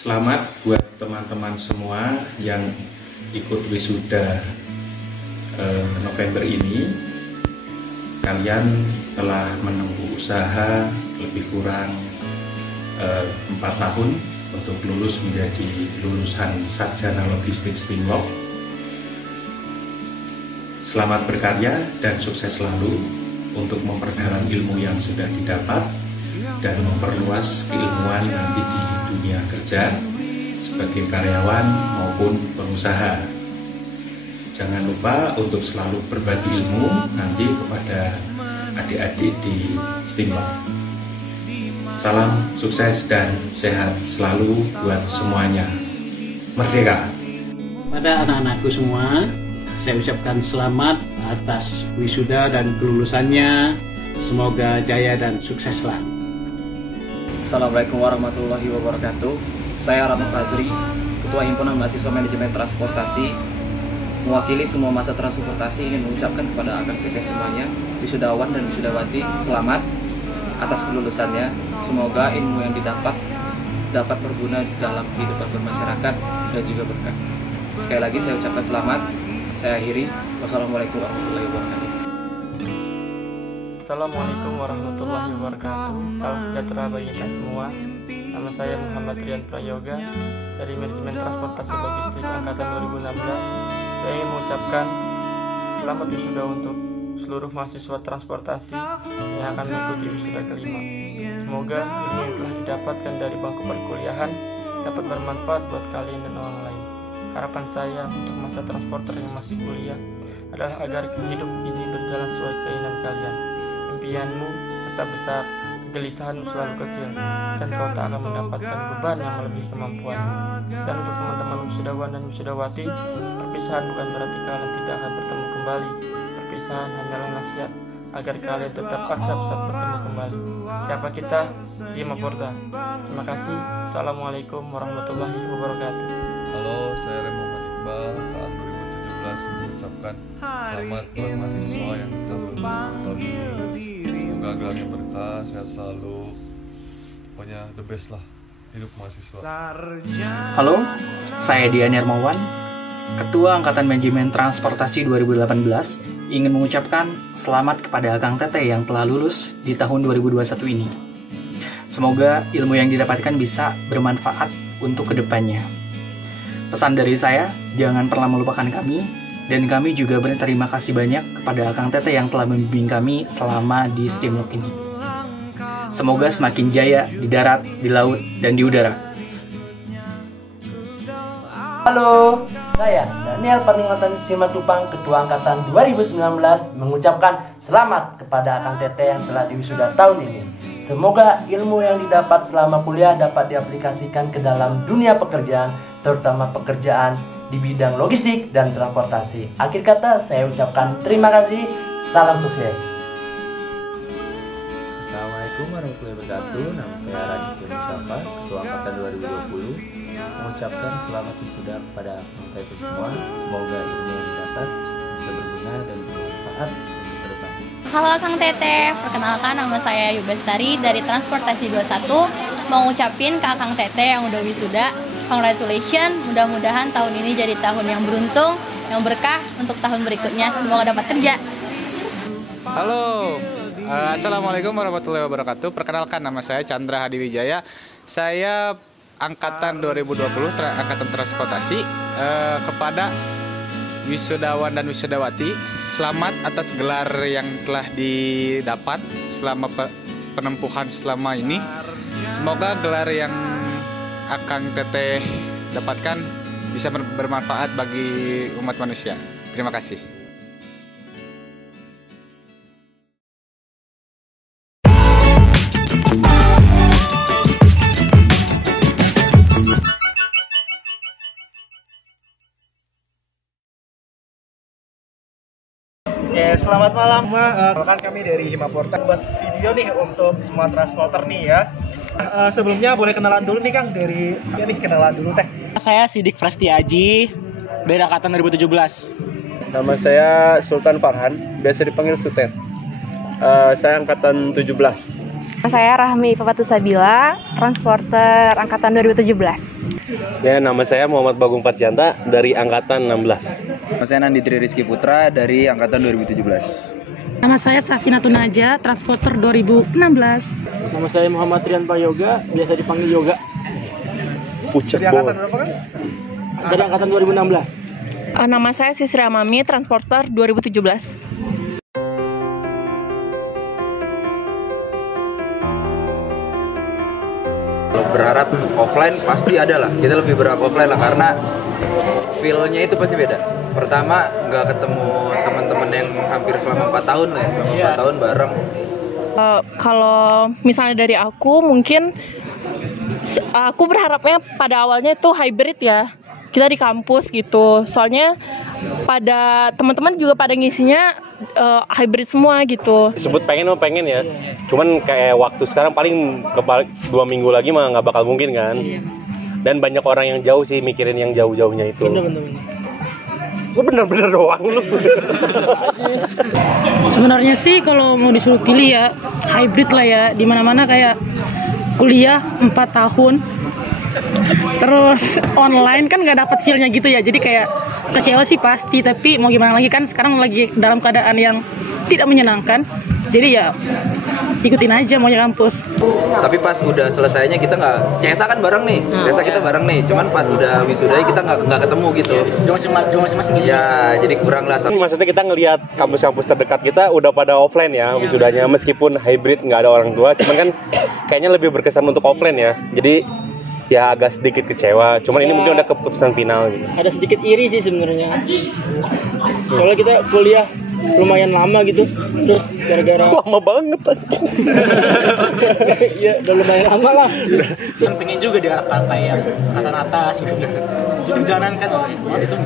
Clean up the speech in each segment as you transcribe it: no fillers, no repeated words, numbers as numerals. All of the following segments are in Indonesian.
Selamat buat teman-teman semua yang ikut wisuda November ini. Kalian telah menempuh usaha lebih kurang 4 tahun untuk lulus menjadi lulusan sarjana logistik STIMLOG. Selamat berkarya dan sukses selalu untuk memperdalam ilmu yang sudah didapat dan memperluas keilmuan nanti di dunia kerja sebagai karyawan maupun pengusaha. Jangan lupa untuk selalu berbagi ilmu nanti kepada adik-adik di STIMLOG. Salam sukses dan sehat selalu buat semuanya. Merdeka! Pada anak-anakku semua, saya ucapkan selamat atas wisuda dan kelulusannya. Semoga jaya dan sukses selalu. Assalamualaikum warahmatullahi wabarakatuh. Saya Rahmat Fazri, Ketua Himpunan Mahasiswa Manajemen Transportasi. Mewakili semua masa transportasi ingin mengucapkan kepada akang-teteh semuanya, wisudawan dan wisudawati, selamat atas kelulusannya. Semoga ilmu yang didapat dapat berguna dalam kehidupan bermasyarakat dan juga berkah. Sekali lagi saya ucapkan selamat. Saya akhiri. Wassalamualaikum warahmatullahi wabarakatuh. Assalamualaikum warahmatullahi wabarakatuh. Salam sejahtera bagi kita semua. Nama saya Muhammad Rian Prayoga dari Manajemen Transportasi Logistik Angkatan 2016. Saya ingin mengucapkan selamat wisuda untuk seluruh mahasiswa transportasi yang akan mengikuti wisuda kelima. Semoga ilmu yang telah didapatkan dari bangku perkuliahan dapat bermanfaat buat kalian dan orang lain. Harapan saya untuk masa transporter yang masih kuliah adalah agar hidup ini berjalan sesuai keinginan kalian. Impianmu tetap besar, kegelisahanmu selalu kecil, dan kau tak akan mendapatkan beban yang melebihi kemampuanmu. Dan untuk teman-teman wisudawan dan wisudawati, perpisahan bukan berarti kalian tidak akan bertemu kembali. Perpisahan hanyalah nasihat agar kalian tetap akrab saat bertemu kembali. Siapa kita? Himaporta. Terima kasih. Assalamualaikum warahmatullahi wabarakatuh. Halo, saya Remo Iqbal. Tahun 2017 mengucapkan selamat buat mahasiswa yang telah lulus tahun ini. Semoga gelarnya berkah, sehat selalu. Pokoknya the best lah hidup mahasiswa. Halo, saya Dian Hermawan, Ketua Angkatan Manajemen Transportasi 2018, ingin mengucapkan selamat kepada Akang Teteh yang telah lulus di tahun 2021 ini. Semoga ilmu yang didapatkan bisa bermanfaat untuk kedepannya. Pesan dari saya, jangan pernah melupakan kami, dan kami juga berterima kasih banyak kepada Akang Teteh yang telah membimbing kami selama di STIMLOG ini. Semoga semakin jaya di darat, di laut, dan di udara. Halo, saya Daniel Perningatan Simatupang, Ketua Angkatan 2019, mengucapkan selamat kepada Akang Teteh yang telah diwisuda tahun ini. Semoga ilmu yang didapat selama kuliah dapat diaplikasikan ke dalam dunia pekerjaan, terutama pekerjaan di bidang logistik dan transportasi. Akhir kata, saya ucapkan terima kasih. Salam sukses. Assalamualaikum warahmatullahi wabarakatuh. Nama saya Raditya Mustafa, Ketua Angkatan 2020, mengucapkan selamat wisuda kepada kita semua. Semoga ilmu yang didapat bisa berguna dan bermanfaat untuk depan. Halo Kang Teteh, perkenalkan nama saya Yubestari dari Transportasi 21. Mau ngucapin ke Kang Teteh yang udah wisuda, congratulations. Mudah-mudahan tahun ini jadi tahun yang beruntung, yang berkah untuk tahun berikutnya. Semoga dapat kerja. Halo, Assalamualaikum warahmatullahi wabarakatuh. Perkenalkan nama saya Chandra Hadi Wijaya. Saya Angkatan 2020, Angkatan Transportasi. Kepada wisudawan dan wisudawati, selamat atas gelar yang telah didapat selama penempuhan selama ini. Semoga gelar yang Akang Teteh dapatkan bisa bermanfaat bagi umat manusia. Terima kasih. Oke, selamat malam semua. Kan kami dari Himaporta buat video nih untuk semua transporter nih ya. Sebelumnya boleh kenalan dulu nih Kang, dari ya nih kenalan dulu teh. Saya Sidik Prastiaji dari Angkatan 2017. Nama saya Sultan Farhan, biasa dipanggil Suten. Saya Angkatan 17. Saya Rahmi Fafatus Sabila, transporter angkatan 2017. Ya, nama saya Muhammad Bagong Parcianta dari angkatan 16. Nama saya Nanditri Rizky Putra dari angkatan 2017. Nama saya Safina Tunaja, transporter 2016. Nama saya Muhammad Rian Prayoga, biasa dipanggil Yoga. Pucet Dari angkatan berapa kan? Dari angkatan 2016. Nama saya Sisri Amami, transporter 2017. Kalau berharap offline pasti ada lah. Kita lebih berharap offline lah karena feel-nya itu pasti beda. Pertama nggak ketemu teman-teman yang hampir selama 4 tahun lah ya, 4 tahun bareng. Kalau misalnya dari aku mungkin aku berharapnya pada awalnya itu hybrid ya. Kita di kampus gitu. Soalnya pada teman-teman juga pada ngisinya hybrid semua gitu. Disebut pengen ya. Cuman kayak waktu sekarang paling 2 minggu lagi mah nggak bakal mungkin kan. Dan banyak orang yang jauh sih mikirin yang jauh-jauhnya itu. Gue bener-bener doang lu. Sebenarnya sih kalau mau disuruh pilih ya hybrid lah ya. Di mana-mana kayak kuliah 4 tahun. Terus online kan nggak dapat feel-nya gitu ya. Jadi kayak kecewa sih pasti. Tapi mau gimana lagi kan sekarang lagi dalam keadaan yang tidak menyenangkan. Jadi ya ikutin aja maunya kampus. Tapi pas udah selesainya kita nggak, CSA kan bareng nih, CSA kita bareng nih. Cuman pas udah wisudanya kita nggak ketemu gitu. Masing-masing gitu. Ya jadi kurang lah. Maksudnya kita ngelihat kampus-kampus terdekat kita udah pada offline ya wisudanya. Meskipun hybrid nggak ada orang tua, cuman kan kayaknya lebih berkesan untuk offline ya. Jadi ya agak sedikit kecewa, cuman ini mungkin udah keputusan final gitu. Ada sedikit iri sih sebenarnya. Soalnya kita kuliah lumayan lama gitu, terus gara-gara lama banget aja. Iya, udah lumayan lama lah. Kan pengen juga di partai yang angkatan atas gitu. Jalan kan itu.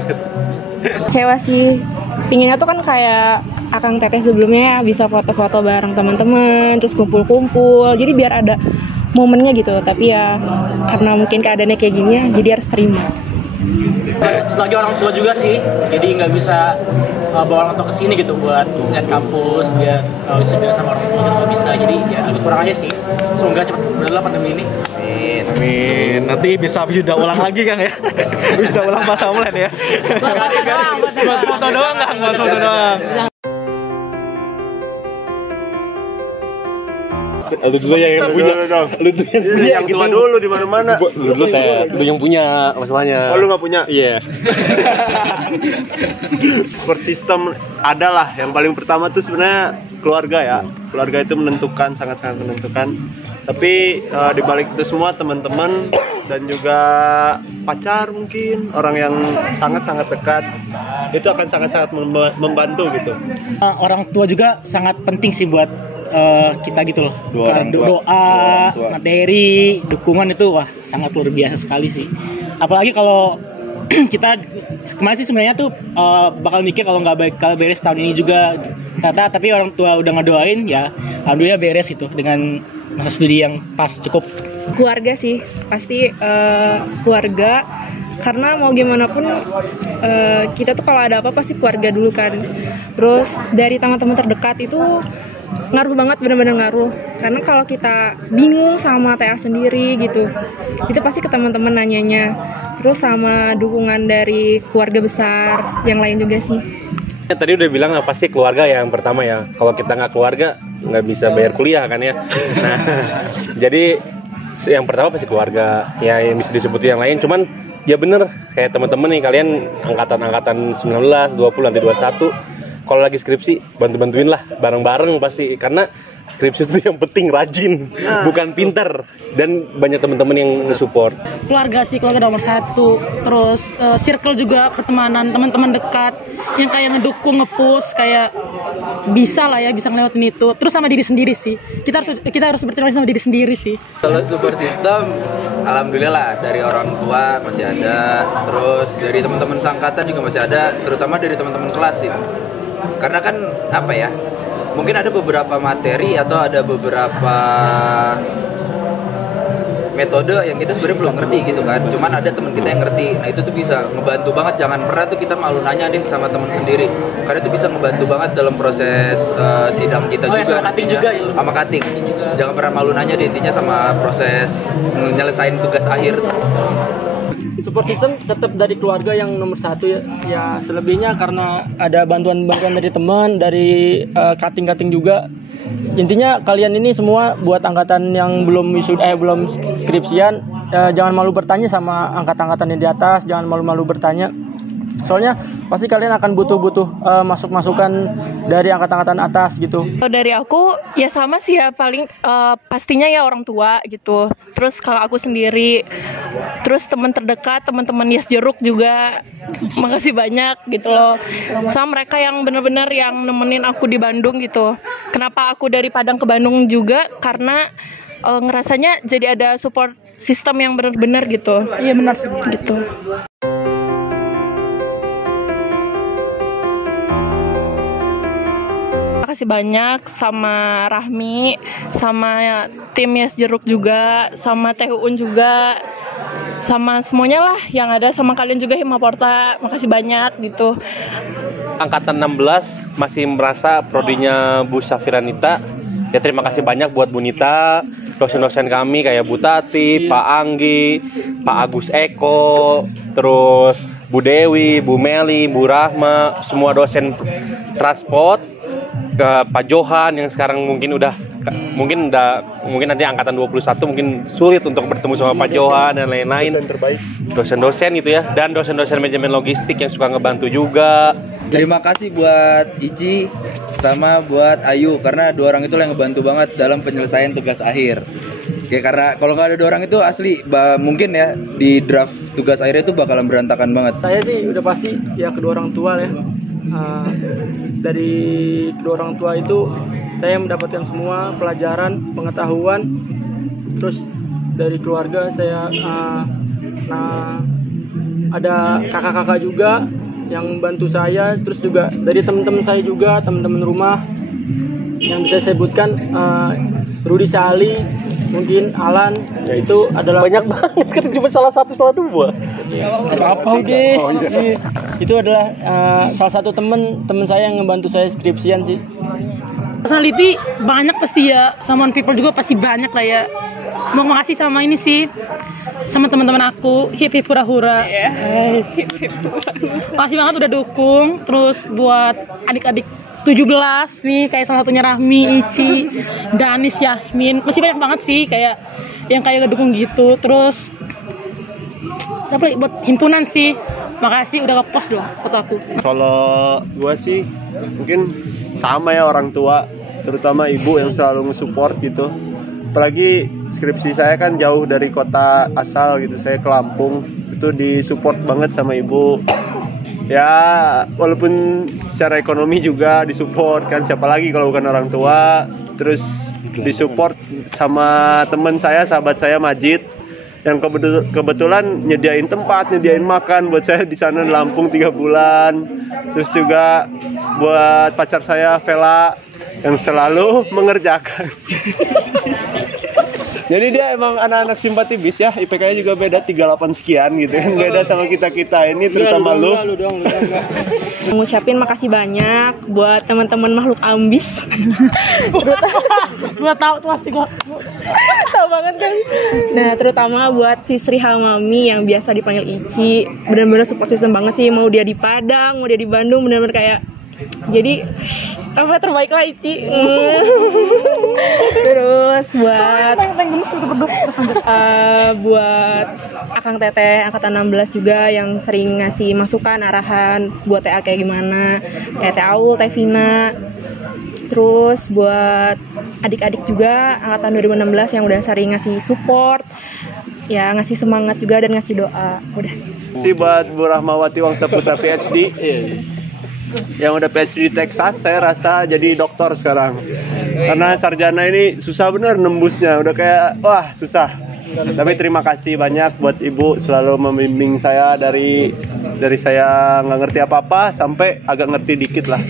Kecewa sih. Pinginnya tuh kan kayak Akang Teteh sebelumnya ya bisa foto-foto bareng teman-teman, terus kumpul-kumpul. Jadi biar ada momennya gitu. Tapi ya karena mungkin keadaannya kayak gini ya, jadi harus terima. Lagi orang tua juga sih, jadi nggak bisa bawa orang tua ke sini gitu buat lihat kampus, biar wisuda sama orang tua gitu nggak bisa. Jadi ya agak kurang aja sih. Semoga cepat berlalu pandemi ini. Amin. Nanti bisa wisuda ulang lagi Kang ya. Wisuda ulang pas online ya. Buat foto doang Kang, buat foto doang. Lu dulu yang punya. Lu dulu yang punya yang tua dulu di mana-mana. Lu dulu lu yang punya masalahnya. Oh, lu nggak punya? Iya. Support system adalah yang paling pertama tuh sebenarnya keluarga ya. Keluarga itu menentukan, sangat-sangat menentukan. Tapi di balik itu semua teman-teman dan juga pacar mungkin orang yang sangat-sangat dekat itu akan sangat-sangat membantu gitu. Orang tua juga sangat penting sih buat kita gitu loh. Doa, materi, dukungan itu wah sangat luar biasa sekali sih. Apalagi kalau kita kemarin sih sebenarnya tuh bakal mikir kalau nggak bakal beres tahun ini juga. Tapi orang tua udah ngedoain ya, alhamdulillah beres itu dengan masa studi yang pas cukup. Keluarga sih pasti keluarga, karena mau gimana pun kita tuh kalau ada apa pasti keluarga dulu kan. Terus dari teman-teman terdekat itu ngaruh banget, benar-benar ngaruh. Karena kalau kita bingung sama TA sendiri gitu, itu pasti ke teman-teman nanyanya. Terus sama dukungan dari keluarga besar yang lain juga sih. Tadi udah bilang pasti keluarga yang pertama ya. Kalau kita nggak keluarga nggak bisa bayar kuliah kan ya. Nah, jadi yang pertama pasti keluarga. Ya yang bisa disebut yang lain. Cuman ya bener kayak teman-teman nih, kalian angkatan 19, 20, nanti 21. Kalau lagi skripsi bantu-bantuin lah bareng-bareng pasti, karena skripsi itu yang penting rajin, bukan pinter, dan banyak teman-teman yang support. Keluarga sih, keluarga nomor satu. Terus circle juga, pertemanan, teman-teman dekat yang kayak ngedukung, nge-push, kayak bisa lah ya, bisa ngelewatin itu. Terus sama diri sendiri sih, kita harus berterima kasih sama diri sendiri sih. Kalau support system, alhamdulillah lah, dari orang tua masih ada, terus dari teman-teman seangkatan juga masih ada, terutama dari teman-teman kelas sih. Karena kan apa ya, mungkin ada beberapa materi atau ada beberapa metode yang kita sebenarnya belum ngerti gitu kan, cuman ada teman kita yang ngerti. Nah itu tuh bisa ngebantu banget. Jangan pernah tuh kita malu nanya deh sama teman sendiri, karena itu bisa ngebantu banget dalam proses sidang kita juga. Sama cutting juga ya, sama cutting. jangan pernah malu nanya deh, intinya sama proses menyelesaikan tugas akhir. Support system tetap dari keluarga yang nomor satu ya. Ya selebihnya karena ada bantuan-bantuan dari teman, dari cutting-cutting juga. Intinya kalian ini semua buat angkatan yang belum skripsian, jangan malu bertanya sama angkatan-angkatan yang di atas, jangan malu-malu bertanya. Soalnya pasti kalian akan butuh masukan dari angkatan-angkatan atas gitu. Dari aku ya sama sih ya, paling pastinya ya orang tua gitu. Terus kalau aku sendiri, terus teman terdekat, teman-teman Yes Jeruk juga, makasih banyak gitu loh. Sama mereka yang benar-benar yang nemenin aku di Bandung gitu. Kenapa aku dari Padang ke Bandung juga, karena ngerasanya jadi ada support sistem yang benar-benar gitu. Iya benar gitu. Makasih banyak sama Rahmi, sama tim Yes Jeruk juga, sama Teh Uun juga, sama semuanya lah yang ada, sama kalian juga Himaporta, makasih banyak gitu. Angkatan 16 masih merasa prodinya Bu Safiranita. Ya terima kasih banyak buat Bu Nita, dosen-dosen kami kayak Bu Tati, Pak Anggi, Pak Agus Eko, terus Bu Dewi, Bu Meli, Bu Rahma, semua dosen transport, ke Pak Johan yang sekarang mungkin nanti angkatan 21 mungkin sulit untuk bertemu sama Pak Johan dan lain-lain. Dosen-dosen gitu ya, dan dosen-dosen manajemen logistik yang suka ngebantu juga. Terima kasih buat Ici sama buat Ayu, karena dua orang itu yang ngebantu banget dalam penyelesaian tugas akhir. Ya karena kalau nggak ada dua orang itu asli mungkin ya di draft tugas akhirnya itu bakalan berantakan banget. Saya sih udah pasti ya kedua orang tua ya. Dari kedua orang tua itu saya mendapatkan semua pelajaran, pengetahuan. Terus dari keluarga saya ada kakak-kakak juga yang membantu saya. Terus juga dari teman-teman saya juga, teman-teman rumah yang bisa saya sebutkan, Rudi Sali, mungkin Alan, itu adalah banyak banget kan, cuma salah dua. Apa udah? Itu adalah salah satu teman saya yang ngebantu saya skripsian sih. Personality banyak pasti ya, sama people juga pasti banyak lah ya. Mau makasih sama ini sih, sama teman-teman aku, hip hip hura hura. Makasih banget udah dukung. Terus buat adik-adik 17 nih, kayak salah satunya Rahmi, Ici, Danis, Yasmin, masih banyak banget sih kayak yang kayak ngedukung gitu. Terus apa buat himpunan sih, makasih udah nge-post dong foto aku. Kalau gua sih mungkin sama ya, orang tua, terutama ibu yang selalu nge-support gitu. Apalagi skripsi saya kan jauh dari kota asal gitu, saya ke Lampung, itu disupport banget sama ibu. Ya walaupun secara ekonomi juga disupport kan, siapa lagi kalau bukan orang tua. Terus disupport sama teman saya, sahabat saya Majid, yang kebetulan nyediain tempat, nyediain makan buat saya di sana di Lampung 3 bulan. Terus juga buat pacar saya Vela yang selalu mengerjakan. Jadi dia emang anak-anak simpati bis ya, IPK-nya juga beda 38 sekian gitu kan, beda sama kita-kita ini, terutama lu. Mengucapin makasih banyak buat teman-teman makhluk ambis. Gua tahu tuh pasti gua. Tahu banget kan. Nah, terutama buat si Sri Hamami yang biasa dipanggil Ici, benar-benar support system banget sih, mau dia di Padang, mau dia di Bandung, benar-benar kayak jadi apa terbaik lah Ici. Terus buat buat Akang Teteh angkatan 16 juga yang sering ngasih masukan, arahan buat TA kayak gimana, kayak Teh Aul, Teh Vina. Terus buat adik-adik juga angkatan 2016 yang udah sering ngasih support, ya ngasih semangat juga dan ngasih doa. Udah sih buat Bu Rahmawati Wangsa Putra PhD yang udah PhD di Texas, saya rasa jadi dokter sekarang. Karena sarjana ini susah bener nembusnya, udah kayak wah susah. Tapi terima kasih banyak buat ibu, selalu membimbing saya dari saya nggak ngerti apa-apa sampai agak ngerti dikit lah.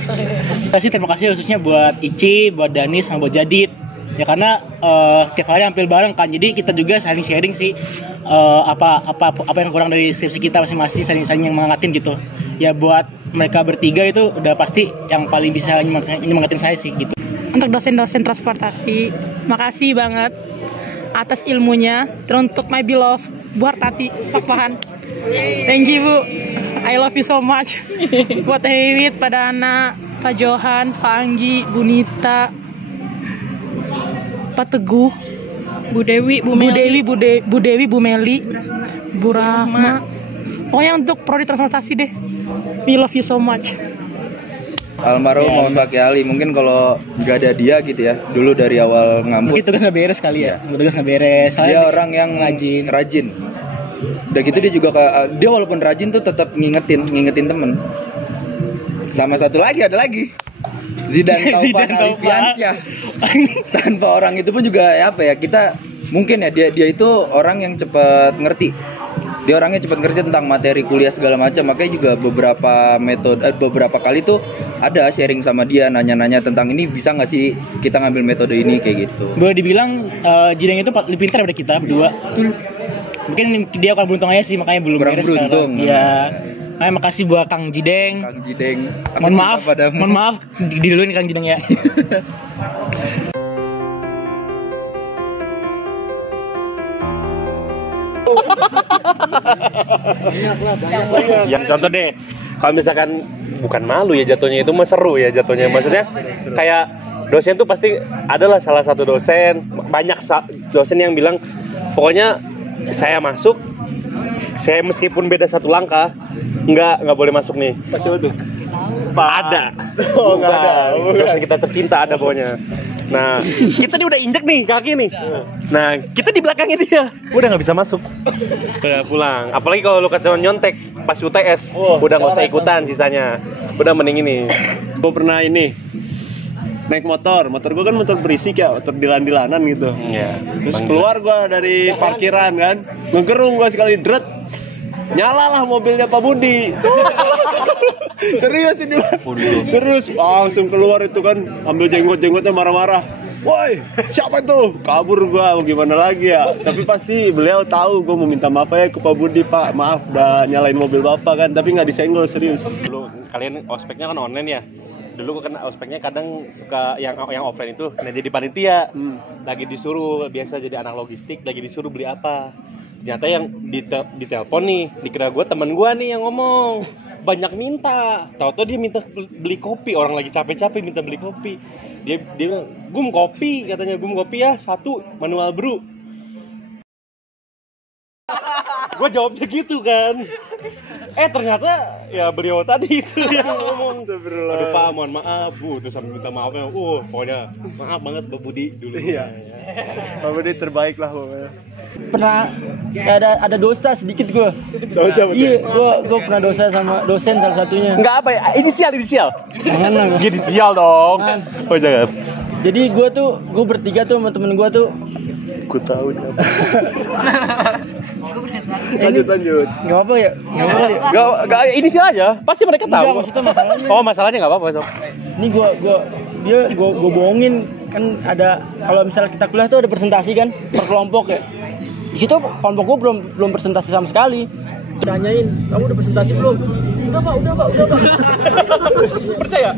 Terima kasih khususnya buat Ici, buat Danis, sama buat Jadid. Ya karena tiap hari hampir bareng kan, jadi kita juga saling sharing sih apa yang kurang dari skripsi kita masing-masing, saling mengingatin gitu. Ya buat mereka bertiga itu udah pasti yang paling bisa nyemangatin saya sih gitu. Untuk dosen-dosen transportasi makasih banget atas ilmunya. Terus untuk my beloved buat Tati Pak Pahan, thank you Bu, I love you so much. Buat Hewit, pada anak Pak Johan, Pak Anggi, Bu Nita, Pak Teguh, Bu Dewi, Bu Meli, Bu Rahma. Pokoknya untuk prodi transportasi deh. We love you so much. Almarhum Muhammad Fakih Ali, mungkin kalau nggak ada dia gitu ya, dulu dari awal ngampus. Mungkin tugas nggak beres kali ya. Tugas nggak beres. Dia orang yang rajin. Udah gitu dia juga dia walaupun rajin tuh tetap ngingetin temen. Sama satu lagi ada lagi. Zidan Taufan Alifiansyah. Tanpa orang itu pun juga apa ya, kita mungkin ya dia itu orang yang cepat ngerti. Dia orangnya cepat ngerti tentang materi kuliah segala macam, makanya juga beberapa kali tuh ada sharing sama dia, nanya-nanya tentang ini bisa nggak sih kita ngambil metode ini kayak gitu. Boleh dibilang Jideng itu lebih pintar daripada kita berdua. Mungkin dia kurang beruntung aja sih, makanya belum kurang beres beruntung. Iya. Makasih buat Kang Jideng. Mohon maaf, diduluin Kang Jideng ya. Yang contoh deh, kalau misalkan bukan malu ya jatuhnya, itu mah seru ya jatuhnya. Maksudnya kayak dosen tuh pasti adalah salah satu dosen, banyak dosen yang bilang pokoknya saya masuk, saya meskipun beda satu langkah nggak boleh masuk nih. Pasti betul. Ada. Oh, nggak ada. Dosen kita tercinta ada pokoknya. Nah, kita nih udah injek nih kaki nih. Nah, kita di belakangnya dia. Udah nggak bisa masuk. Udah pulang. Apalagi kalau lu ketahuan nyontek pas UTS, udah nggak usah ikutan sisanya. Udah mending ini. Gue pernah ini naik motor gue kan motor berisik ya, motor dilan-dilanan gitu. Terus keluar gue dari parkiran kan, ngegerung gue sekali dret. Nyalalah mobilnya Pak Budi. Serius ini. Serius, langsung keluar itu kan, ambil jenggot-jenggotnya marah-marah. Woi, siapa itu? Kabur gua, mau gimana lagi ya? Tapi pasti beliau tahu gua mau minta maaf ya ke Pak Budi, Pak. Maaf udah nyalain mobil Bapak kan, tapi nggak disenggol, serius. Dulu kalian ospeknya kan online ya. Dulu gua kena ospeknya kadang suka yang offline itu kena jadi panitia. Lagi disuruh biasa jadi anak logistik, lagi disuruh beli apa. Ternyata yang ditelepon nih, dikira gue teman gue nih yang ngomong, banyak minta. Tahu-tahu dia minta beli kopi, orang lagi capek-capek minta beli kopi. Dia bilang, gum kopi, katanya gum kopi ya, 1 manual brew. Gue jawabnya gitu kan. Ternyata ya beliau tadi itu yang ngomong. Aduh Pak, mohon maaf Bu, terus sampai minta maafnya. Pokoknya maaf banget Pak Budi dulu. Iya. Pak Budi terbaik lah pokoknya. Pernah ada dosa sedikit gue. Sama-sama. Iya, gue pernah dosa sama dosen salah satunya. Enggak apa ya? Inisial. Jangan lah. Inisial dong. Oh jangan. Jadi gue bertiga tuh sama temen gue tuh. Gue tahu ya. Lanjut. Gak apa ya? Gak inisial aja. Pasti mereka tahu. Enggak, maksudnya masalahnya. Oh masalahnya nggak apa-apa. Ini gue bohongin kan, ada kalau misalnya kita kuliah tuh ada presentasi kan per kelompok ya. Di situ kelompok gue belum presentasi sama sekali. Tanyain, kamu udah presentasi belum? Udah pak. Percaya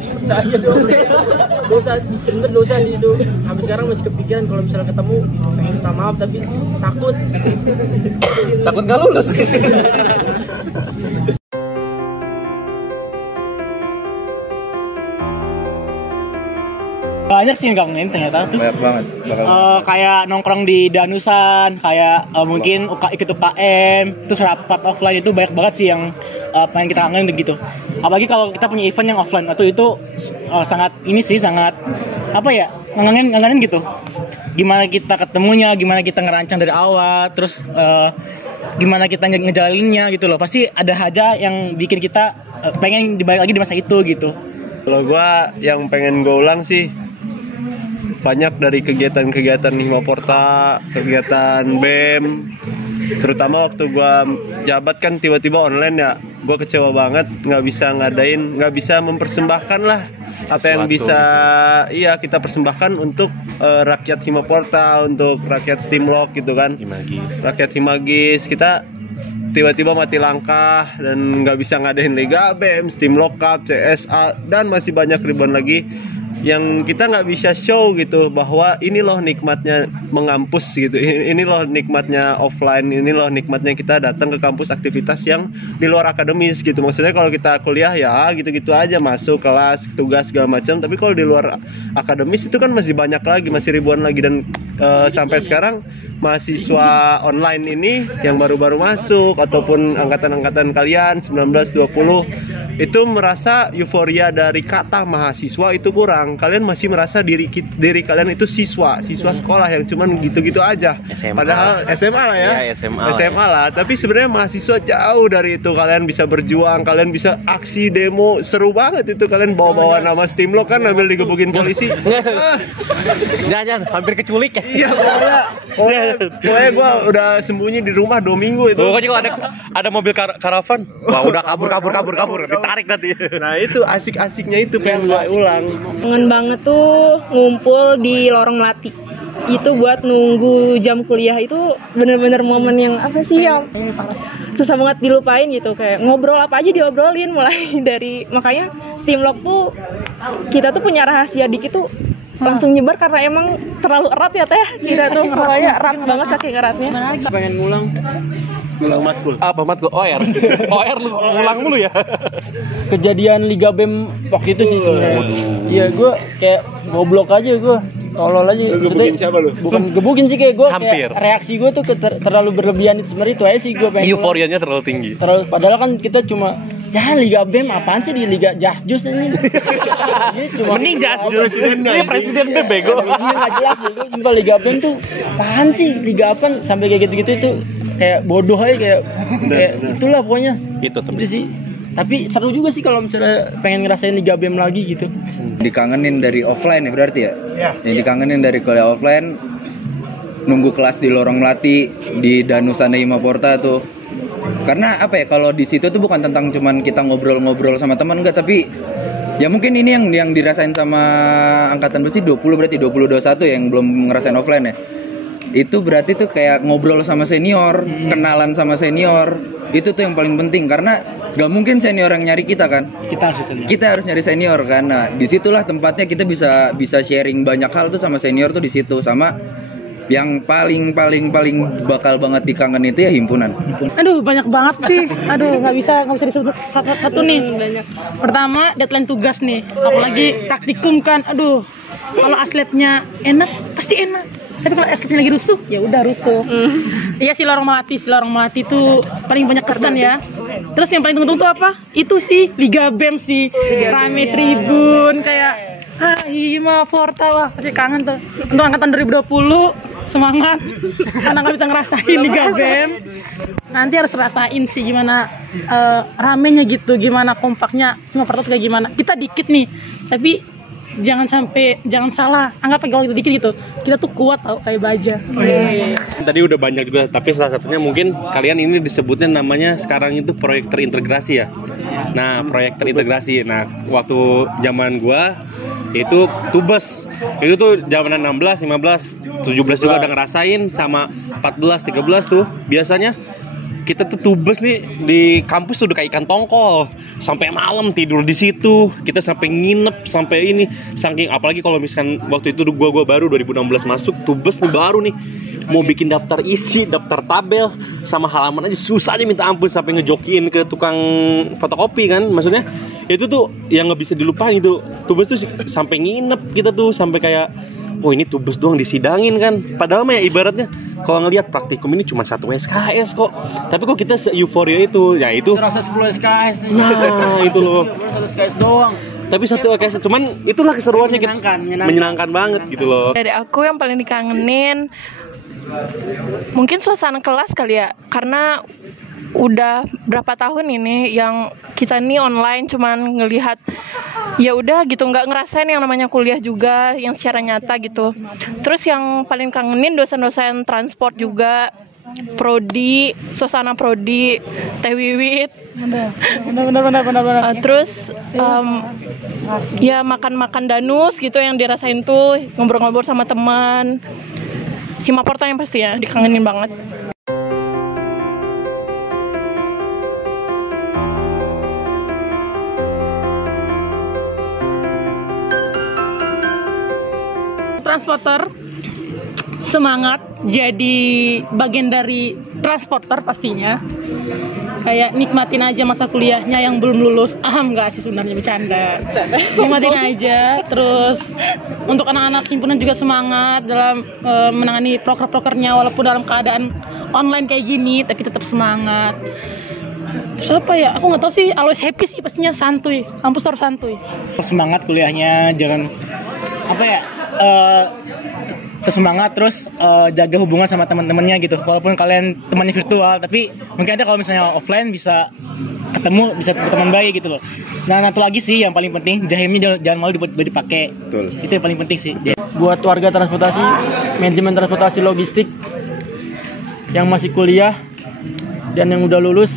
dong. Dosa sih itu. Sampai sekarang masih kepikiran kalau misalnya ketemu pengen minta maaf tapi takut nggak lulus. Banyak sih yang kangenin ternyata tuh. Banyak banget. Kayak nongkrong di Danusan, kayak mungkin ikut UKM, terus rapat offline itu banyak banget sih yang pengen kita kangenin gitu. Apalagi kalau kita punya event yang offline itu sangat apa ya, ngangenin gitu. Gimana kita ketemunya, gimana kita ngerancang dari awal, terus gimana kita ngejalaninnya gitu loh. Pasti ada yang bikin kita pengen dibalik lagi di masa itu gitu. Kalau gua yang pengen gue ulang sih banyak dari kegiatan-kegiatan Himaporta, kegiatan BEM, terutama waktu gua jabat kan tiba-tiba online ya. Gua kecewa banget nggak bisa mempersembahkan lah apa yang bisa kita persembahkan untuk rakyat Himaporta, untuk rakyat Steamlock gitu kan. Rakyat Himagis kita tiba-tiba mati langkah dan nggak bisa ngadain Liga BEM, Steamlock Cup, CSA dan masih banyak ribuan lagi. yang kita nggak bisa show gitu bahwa ini loh nikmatnya mengampus gitu, ini loh nikmatnya offline, ini loh nikmatnya kita datang ke kampus aktivitas yang di luar akademis gitu. Maksudnya kalau kita kuliah ya gitu-gitu aja, masuk kelas, tugas segala macam, tapi kalau di luar akademis itu kan masih banyak lagi, masih ribuan lagi. Dan sampai sekarang mahasiswa online ini yang baru-baru masuk ataupun angkatan-angkatan kalian 19-20 itu merasa euforia dari kata mahasiswa itu kurang. Kalian masih merasa diri kalian itu siswa sekolah yang cuman gitu-gitu aja. Padahal SMA lah ya. SMA lah. Tapi sebenarnya mahasiswa jauh dari itu. Kalian bisa berjuang, kalian bisa aksi demo, seru banget itu. Kalian bawa-bawa nama Steamlock kan sambil digebukin polisi. Jangan hampir keculik ya. Iya, pokoknya gue udah sembunyi di rumah 2 minggu itu. Pokoknya kalau ada mobil karavan, wah udah kabur, ditarik nanti. Nah itu asik-asiknya itu pengen gue ulang. Kangen banget tuh ngumpul di lorong Melati. Itu buat nunggu jam kuliah itu bener-bener momen yang apa sih yang susah banget dilupain gitu. Kayak ngobrol apa aja diobrolin, mulai dari, makanya Steamlock tuh kita tuh punya rahasia dikit tuh langsung nyebar karena emang terlalu erat ya teh. Kita tuh ngerolanya erat banget saking eratnya. Pengen ngulang matkul. Apa matkul? OR lu ulang mulu ya. Kejadian Liga BEM waktu itu sih sebenarnya. Iya, gue kayak goblok aja, gue tolol aja. Gebukin siapa lu? Bukan gebukin sih, kayak gue Hampir. kayak reaksi gue tuh terlalu berlebihan. Itu sebenarnya itu aja sih gue pengen. Euforianya terlalu tinggi. Padahal kan kita cuma ya Liga BEM apaan sih, di Liga Just Juice ini. Mending Just Juice. Ini presiden BEM bego. Iya enggak jelas gitu. Cuma Liga BEM tuh apaan sih? Liga apa sampai kayak gitu-gitu itu kayak bodoh aja, kayak itulah pokoknya. Itu sih. Tapi seru juga sih kalau misalnya pengen ngerasain Liga BEM lagi gitu. Dikangenin dari offline ya berarti ya? Iya. Yang dikangenin dari kuliah offline, nunggu kelas di lorong Melati, di Danusana Himaporta tuh. Karena apa ya, kalau di situ tuh bukan tentang cuman kita ngobrol-ngobrol sama teman, enggak, tapi ya mungkin ini yang dirasain sama angkatan berarti 2021 yang belum ngerasain offline ya. Itu berarti tuh kayak ngobrol sama senior, kenalan sama senior. Itu tuh yang paling penting, karena gak mungkin senior yang nyari kita kan. Kita harus nyari senior kan. Nah, disitulah tempatnya kita bisa sharing banyak hal tuh sama senior tuh di situ. Sama yang paling bakal banget dikangen itu ya himpunan. Aduh, banyak banget sih. Aduh, nggak bisa disebut satu nih. Banyak. Pertama, deadline tugas nih. Apalagi praktikum kan. Aduh, kalau asletnya enak, pasti enak. Tapi kalau asletnya lagi rusuh, ya udah rusuh. Iya sih, lorong Melati itu paling banyak kesan ya. Terus yang paling tunggu-tunggu tuh apa? Itu sih Liga BEM sih. Rame tribun kayak Himaporta, wah pasti kangen tuh. Untuk angkatan 2020 semangat, karena nggak bisa ngerasain Liga BEM. Nanti harus rasain sih gimana ramenya gitu, gimana kompaknya Himaporta tuh kayak gimana. Kita dikit nih, tapi jangan salah anggap kalau kita dikit gitu, kita tuh kuat tau, kayak baja. Tadi udah banyak juga, tapi salah satunya mungkin kalian ini disebutnya namanya sekarang itu proyek terintegrasi ya. Nah, proyek terintegrasi. Nah, waktu zaman gua itu Tubes. Itu tuh zamanan 16, 15, 17 juga udah ngerasain, sama 14, 13 tuh biasanya kita tuh Tubes nih di kampus udah kayak ikan tongkol, sampai malam tidur di situ, kita sampai nginep sampai ini, saking apalagi kalau misalkan waktu itu gua baru 2016 masuk Tubes nih, baru nih mau bikin daftar isi, daftar tabel sama halaman aja susah aja minta ampun, sampai ngejokiin ke tukang fotokopi kan, maksudnya itu tuh yang nggak bisa dilupain itu. Tubes tuh sampai nginep kita tuh, sampai kayak oh ini Tubes doang disidangin kan, padahal mah ya ibaratnya kalau ngelihat praktikum ini cuma 1 SKS kok, tapi kok kita se-euforia itu, ya itu Serasa 10 SKS. nah itu loh, 1 SKS doang. tapi 1 SKS, cuman itulah keseruannya, menyenangkan banget gitu loh. Dari aku yang paling dikangenin mungkin suasana kelas kali ya, karena udah berapa tahun ini yang kita nih online cuman ngelihat ya udah gitu, nggak ngerasain yang namanya kuliah juga yang secara nyata gitu. Terus yang paling kangenin dosen-dosen transport juga, prodi, suasana prodi, Teh Wiwit. Benar. Terus ya makan danus gitu yang dirasain tuh, ngobrol-ngobrol sama teman. Himaporta yang pasti ya dikangenin banget. transporter semangat jadi bagian dari transporter pastinya. Kayak nikmatin aja masa kuliahnya yang belum lulus. Enggak sih, sebenarnya bercanda. Nikmatin aja. Terus untuk anak-anak himpunan juga semangat dalam menangani proker-prokernya walaupun dalam keadaan online kayak gini, tapi tetap semangat. Terus apa ya? Aku nggak tahu sih. Always happy sih, pastinya santuy. Kampus harus santuy. Semangat kuliahnya, jangan apa ya? Semangat, terus jaga hubungan sama teman-temannya gitu. Walaupun kalian temannya virtual, tapi mungkin ada kalau misalnya offline bisa ketemu, bisa teman baik gitu loh. Nah, satu lagi sih yang paling penting, jahimnya jangan malu dipakai. Betul. Itu yang paling penting sih. Buat warga transportasi, manajemen transportasi logistik yang masih kuliah dan yang udah lulus,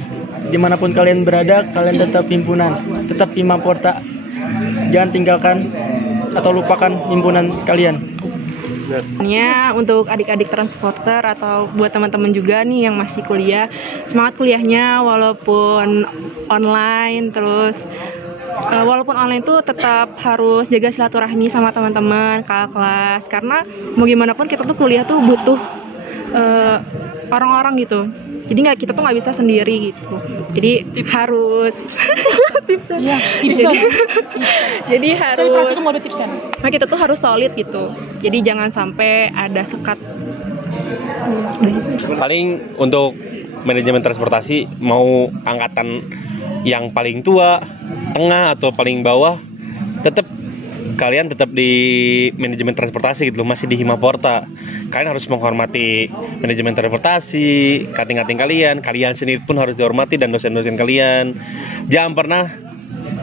dimanapun kalian berada, kalian tetap himpunan, tetap Himaporta. Jangan tinggalkan atau lupakan himpunan kalian. Untuk adik-adik transporter atau buat teman-teman juga nih yang masih kuliah, semangat kuliahnya walaupun online. Terus walaupun online tuh tetap harus jaga silaturahmi sama teman-teman kakak kelas, karena mau gimana pun kita tuh kuliah tuh butuh orang-orang gitu. Jadi kita tuh nggak bisa sendiri gitu. Jadi harus jadi harus kita tuh harus solid gitu. Jadi jangan sampai ada sekat. Paling untuk manajemen transportasi, mau angkatan yang paling tua, tengah atau paling bawah, kalian tetap di manajemen transportasi gitu loh, masih di Himaporta. Kalian harus menghormati manajemen transportasi, kating-kating kalian sendiri pun harus dihormati, dan dosen-dosen kalian. Jangan pernah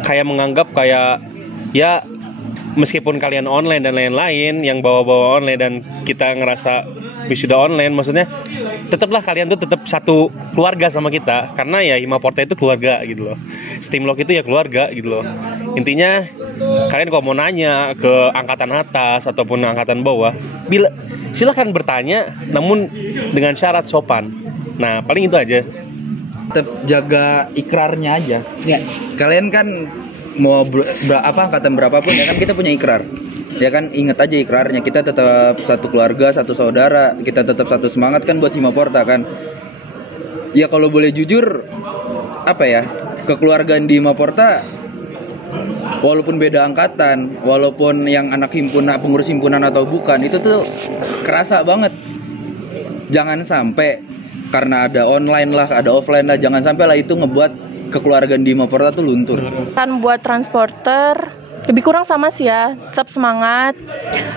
kayak menganggap kayak ya meskipun kalian online dan lain-lain, yang bawa-bawa online dan kita ngerasa wisuda online, maksudnya tetaplah kalian tuh tetap satu keluarga sama kita, karena ya Himaporta itu keluarga gitu loh. Stimlok itu ya keluarga gitu loh. Intinya kalian kalau mau nanya ke angkatan atas ataupun angkatan bawah, silahkan bertanya, namun dengan syarat sopan. Nah, paling itu aja. Tetap jaga ikrarnya aja. Ya. Kalian kan mau angkatan berapapun ya kan, kita punya ikrar. Ya kan, ingat aja ikrarnya, kita tetap satu keluarga, satu saudara, kita tetap satu semangat kan buat Himaporta kan. Ya kalau boleh jujur, apa ya, kekeluargaan di Himaporta walaupun beda angkatan, walaupun yang anak himpunan, pengurus himpunan atau bukan, itu tuh kerasa banget. Jangan sampai karena ada online lah, ada offline lah, jangan sampai lah itu ngebuat kekeluargaan di Himaporta tuh luntur. Kan buat transporter lebih kurang sama sih ya, tetap semangat.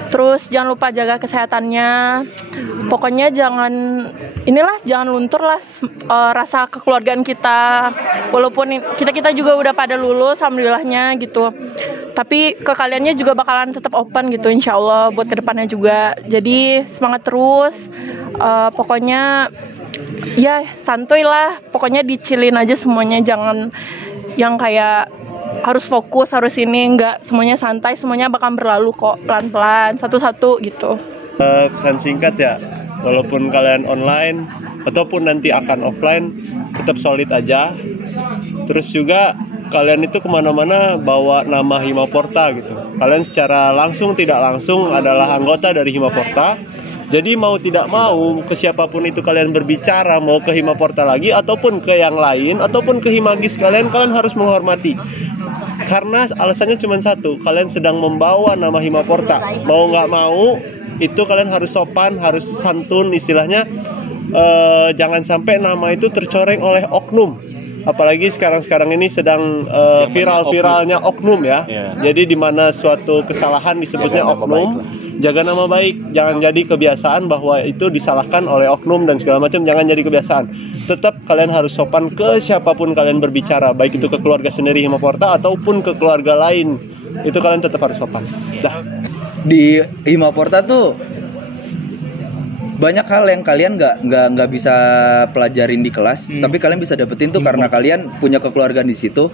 Terus jangan lupa jaga kesehatannya. Pokoknya jangan luntur lah rasa kekeluargaan kita. Walaupun kita juga udah pada lulus, alhamdulillahnya gitu. Tapi ke kaliannya juga bakalan tetap open gitu, insya Allah buat kedepannya juga. Jadi semangat terus. Pokoknya ya santuy lah. Pokoknya dicilin aja semuanya, jangan yang kayak harus fokus, harus ini, enggak, semuanya santai, semuanya bakal berlalu kok, pelan-pelan, satu-satu gitu. Pesan singkat ya, walaupun kalian online ataupun nanti akan offline, tetap solid aja. Terus juga kalian itu kemana-mana bawa nama Himaporta gitu. Kalian secara langsung tidak langsung adalah anggota dari Himaporta. Jadi mau tidak mau, ke siapapun itu kalian berbicara, mau ke Himaporta lagi ataupun ke yang lain ataupun ke Himagis kalian harus menghormati. Karena alasannya cuma satu, kalian sedang membawa nama Himaporta. Mau nggak mau, itu kalian harus sopan, harus santun istilahnya. Jangan sampai nama itu tercoreng oleh oknum. Apalagi sekarang ini sedang viral-viralnya oknum ya. Jadi di mana suatu kesalahan disebutnya oknum, jaga nama baik. Jangan jadi kebiasaan bahwa itu disalahkan oleh oknum dan segala macam. Jangan jadi kebiasaan. Tetap kalian harus sopan ke siapapun kalian berbicara, baik itu ke keluarga sendiri Himaporta ataupun ke keluarga lain. Itu kalian tetap harus sopan. Dah. Di Himaporta tuh banyak hal yang kalian nggak bisa pelajarin di kelas, tapi kalian bisa dapetin tuh karena kalian punya kekeluargaan di situ.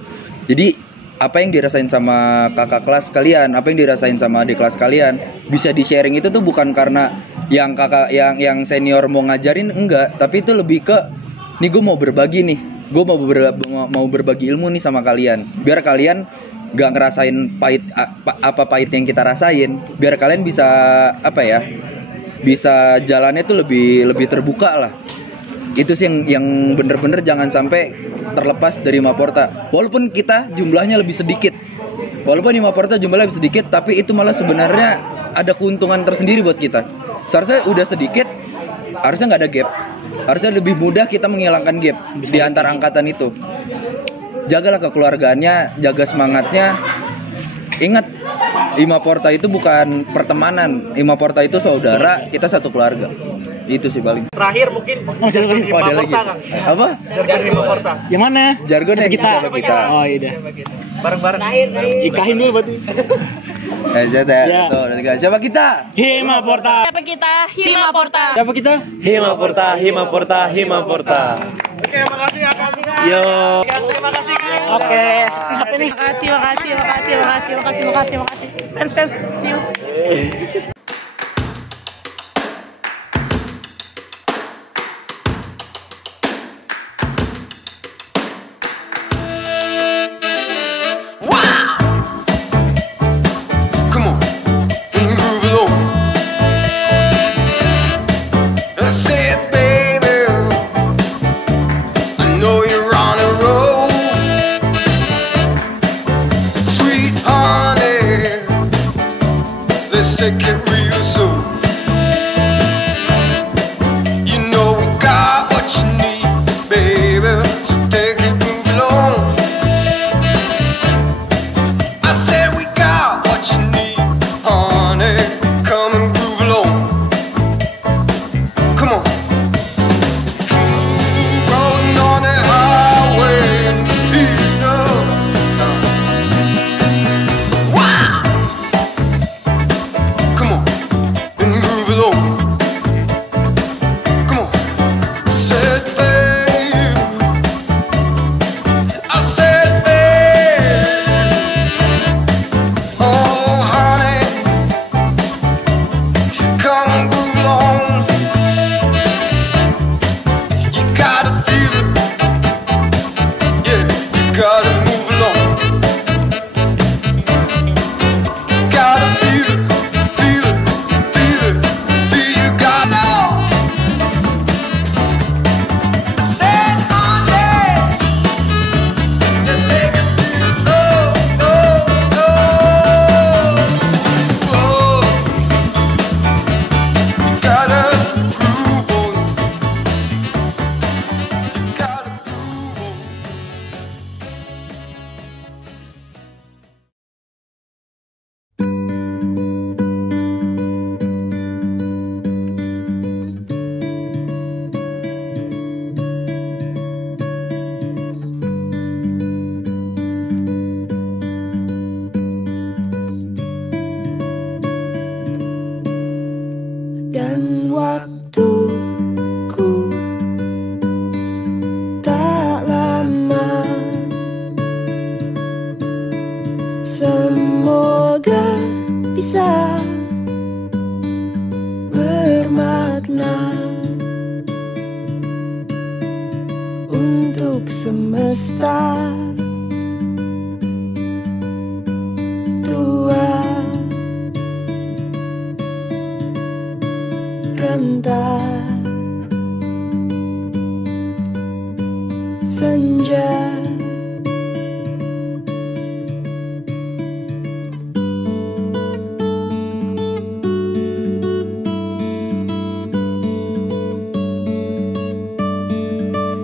Jadi apa yang dirasain sama kakak kelas kalian, apa yang dirasain sama adik kelas kalian, bisa di sharing. Itu tuh bukan karena yang kakak yang senior mau ngajarin, enggak, tapi itu lebih ke nih gue mau berbagi nih, gue mau berbagi ilmu nih sama kalian, biar kalian nggak ngerasain apa pahit yang kita rasain, biar kalian bisa bisa jalannya tuh lebih terbuka lah. Itu sih yang bener-bener jangan sampai terlepas dari Himaporta. Walaupun kita jumlahnya lebih sedikit, tapi itu malah sebenarnya ada keuntungan tersendiri buat kita. Seharusnya udah sedikit, harusnya nggak ada gap, harusnya lebih mudah kita menghilangkan gap di antara angkatan itu. Jagalah kekeluargaannya, jaga semangatnya. Ingat, Himaporta itu bukan pertemanan, Himaporta itu saudara, kita satu keluarga. Itu sih paling. Terakhir mungkin jargon Himaporta kan? Apa? Jargon Himaporta. Yang mana? Jargon yang kita. Oh iya. Bareng-bareng. Ikahin dulu berarti. Siapa kita? Himaporta. Siapa kita? Himaporta. Siapa kita? Himaporta. Oke, makasih ya Kak. Yo. Terima kasih Kak. Oke. Makasih. Fans, see you. Take it real soon. You know we got what you need, baby. So take it, move along. I said we got what you need, honey. Come and groove along. Come on. Rolling on the highway, you know. Wow. Come on, and move along. Come on, said babe. I said babe. Oh honey, come and move along. You gotta feel it, yeah. You gotta move along. You gotta feel it. Dan waktuku tak lama. Semoga bisa bermakna untuk semesta tua. Rentah senja,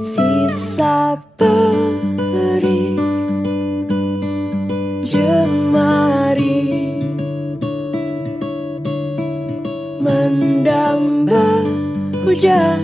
sisa peri jemari mendamba hujan